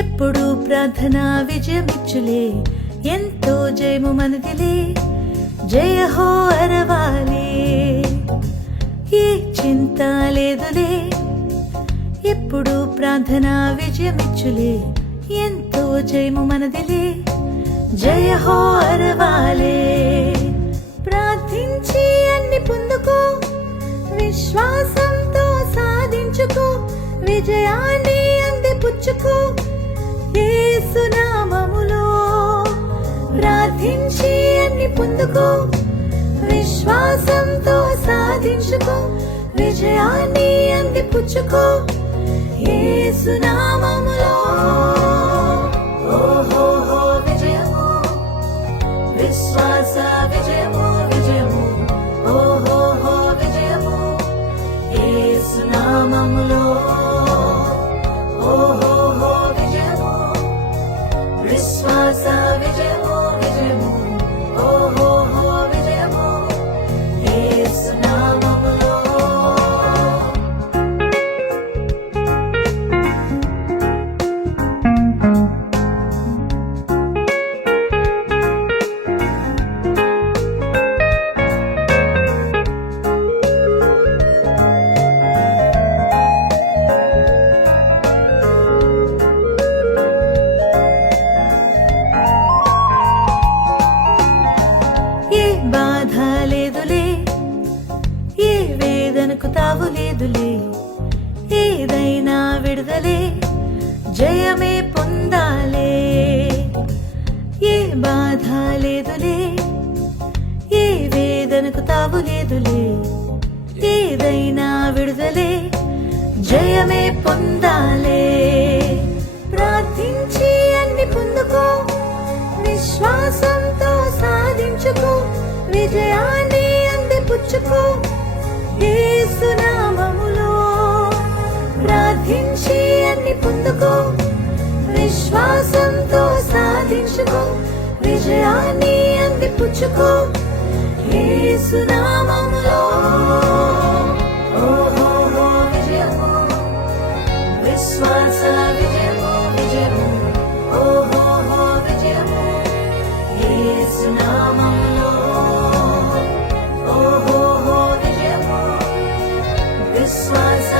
ఎప్పుడు ప్రార్థన విజయమిచ్చులే, ఎంతో జయము మనదిలే, జయ హో అరవాలి, ఏ చింత లేదులే. ఎప్పుడు ప్రార్థన విజయమిచ్చులే, ఎంతో జయము మనదిలే, జయ హో అరవాలి. ప్రార్థించి అన్ని పొందుకో, విశ్వాసంతో సాధించుకో, విజయాన్ని అందిపుచ్చుకో యేసు నామములో. ప్రార్థించి అన్ని పొందుకో, విశ్వాసంతో సాధించుకో, విజయాన్ని అందిపుచ్చుకో యేసు నామములో. ఓహో విజయము, విశ్వాస విజయము, విజయము, ఓహో విజయము యేసు నామములో. ఓహో విజయము, విశ్వాస విజయము, విజయము, ఓహో విజయము యేసు నామములో. బాధ లేదులే, ఏ వేదనకు తావు లేదులే, ఏదైనా విడుదలే, జయమే పొందాలే. ఏ బాధ లేదులే, ఏ వేదనకు తావు లేదులే, ఏదైనా విడుదలే, జయమే పొందాలే. ప్రార్థించి అన్ని పొందుకో, విశ్వాసంతో సాధించుకో, విజయాన్ని అందిపుచ్చుకో యేసు నామములో. ప్రార్థించి అన్ని పొందుకో, విశ్వాసంతో సాధించుకో, విజయాన్ని అందిపుచ్చుకో యేసు నామములో. ఓహో విజయము, విశ్వాస విజయము, విజయము, ఓహో విజయము యేసు నామములో. ఓహో విజయము, విశ్వాస